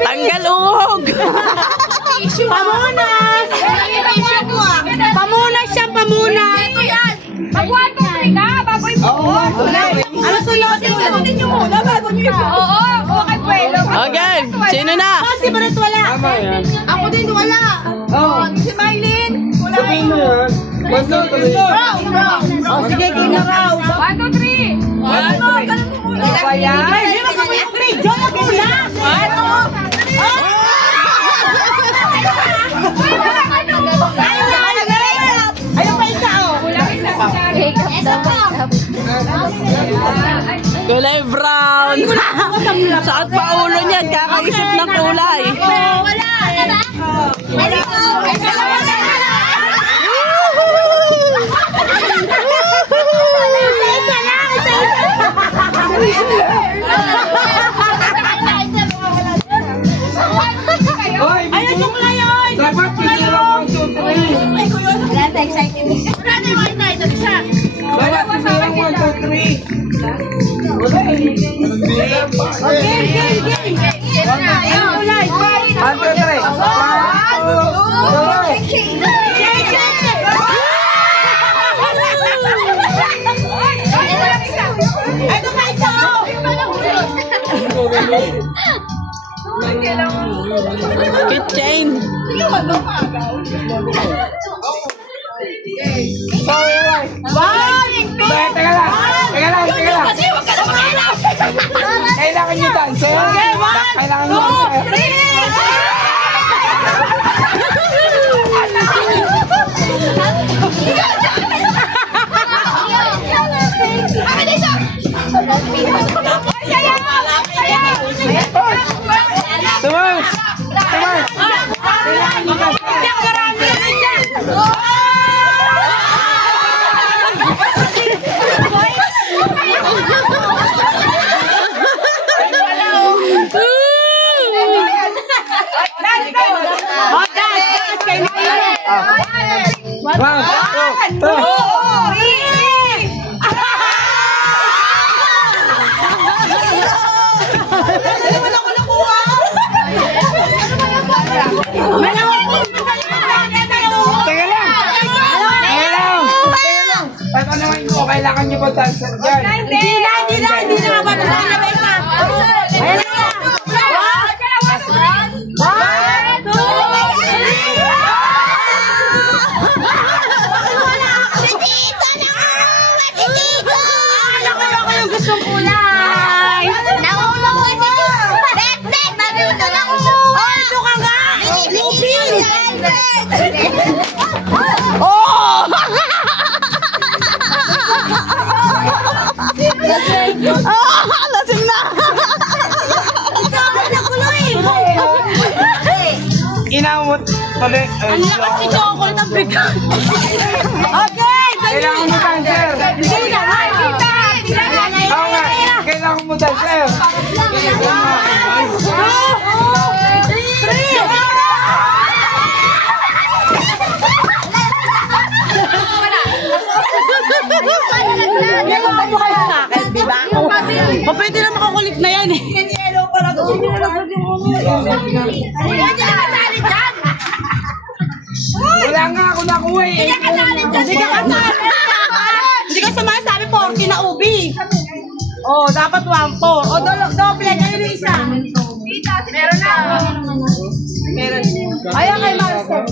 Tanggal uhog. Pamunas! Pamunas siya, pamunas! Mag-1, 2, 3 ka, baboy mo. Ano sunod? Sunutin nyo muna bago nyo ito. Oo, huwag kayo puwelo. Okay, sino na? Si Baret wala. Ako din wala. Si Mylene. Wala. Sabihin mo yan. Brown. Oh, sige, game na raw. 1, 2, 3. Ano, ganun mo muna. Hindi mo kami yung grade. Diyan ang pula. Ano? Ayun pa isa, oh. Kulay brown. Sakit pa ulo niyan, kakaisip ng kulay. Wala. Hoy, Ayun, sukla yun. dapat pinirang 1, 2, 3. Wala na excited. Wala na yung na ito. Isa. Dapat pinirang 1, 2, 3. Wala eh. Game. Ayun, kulay. 1, 2, 3. Ayun pa isa, oh. Cute chain. Teka lang. Kasi huwag ka na makialam. Kailangan nyo dancer. Kailangan nyo dancer. Akin na isa. Tumas! Oh, dance. Kay Mylene. 1, 2, 3. Teka lang. Tatanungin ko, kailangan nyo ba dancer dyan? Hindi na. Mababasa na ba isa? Ayan na. One, two, three. Ako yung gustong kulay. Oh, ito ka nga. Oh! Lasing na! Inamot tuloy. Ang lakas ni Chocolate ang bigat. Okay, Kailangan mo dancer. Sige na, Oo nga, kailangan mo dancer. Pwede na makakulit na yan eh. Wala nga ako nakuha eh. Hindi ka sumasabi 40 na ubi. Oh, dapat 1-4. O, doble. Ganyan yung isa. Meron na. Meron. Ayaw kay Marcel.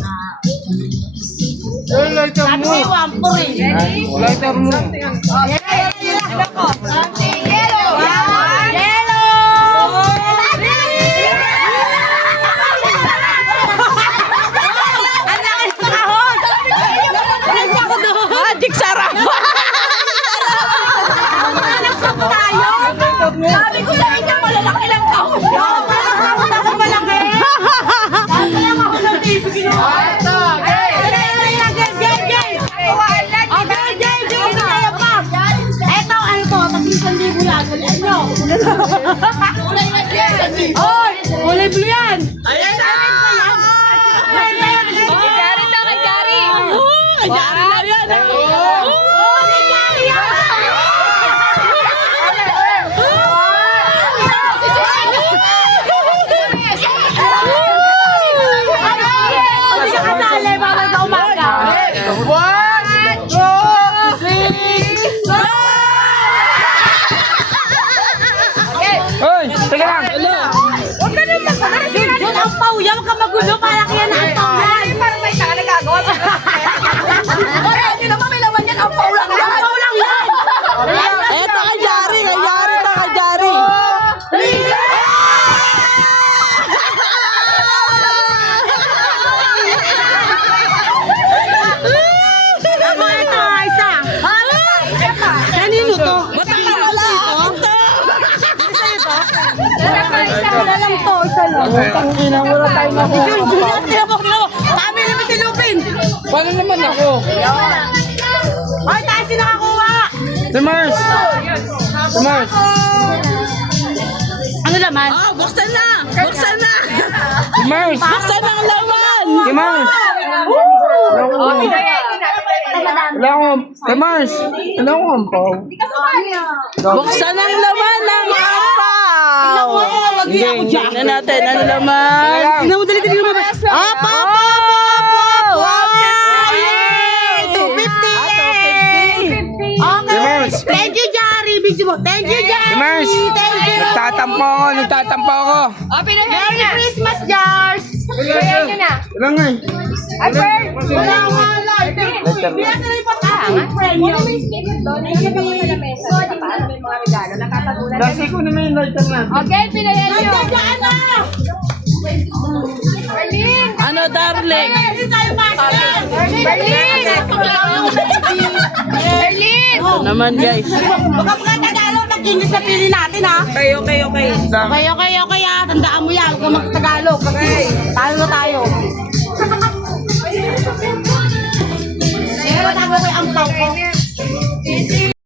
Lighter Sabi mo. ko 1-4 eh. Lighter mo. Oh, yan. Yellow. Ang laki ng kahon. Nasa ako doon. Magic sarap! Tayo. Sabi ko sa inyo, malalaki lang taon. Ako malaki. Dati lang ako ng TV ginawa. Kulay na yan. Oy! Kulay blue yan! Ayan na! Gary daw kay Gary. Ayan na yan! Hoy, teka lang. Huwag ka naman magpapalaki. Yun ang pauya, huwag ka magulo, para kaya na ang pauya. Parang may saka nagagawa. Oy, hindi naman may laman yan. Ang paulang yan. Ang paulang yan! Eto kay Jari, kay Jari, ito kay Jari. Ako ito, isa. Kanino to? Ba't ang wala? Ito. Isa lang to, isa lang. Ang ina, wala tayo na ako. Tira mo. Kami naman si Lupin. Paano naman ako? Ay, tayo si nakakuha. Si Mars. Si Mars. Ano naman? Oh, buksan na! Buksan na! Si Mars. Buksan na ang laman! Si Mars. Wala akong... Si Mars. Wala akong ampaw. Buksan ang laman ng ampaw! Hindi, hindi. Tingnan natin, ano naman? Tingnan mo, dali lumabas. Apa! Si Mars. Thank you, Jari. Video mo. Thank you, Jari. Si Mars. Thank you. Nagtatampo ako. Nagtatampo ako. Merry Christmas, Jars. Bigyan nyo na. Wala nga eh. Albert. Wala nga lighter. Bilang na yung patahan. Lasi ko naman yung lighter na. Okay, pinayan nyo. Diyan na. Berlin. Ano, darling? Hindi tayo master. Berlin. Berlin. Ito naman, guys. Baka mga Tagalog, nag-English na pili natin, ha? Okay, okay, okay. Okay, ha? Tandaan mo yan. Huwag ka mag-Tagalog. Kasi talo na tayo. Pero tago ko yung ampaw ko.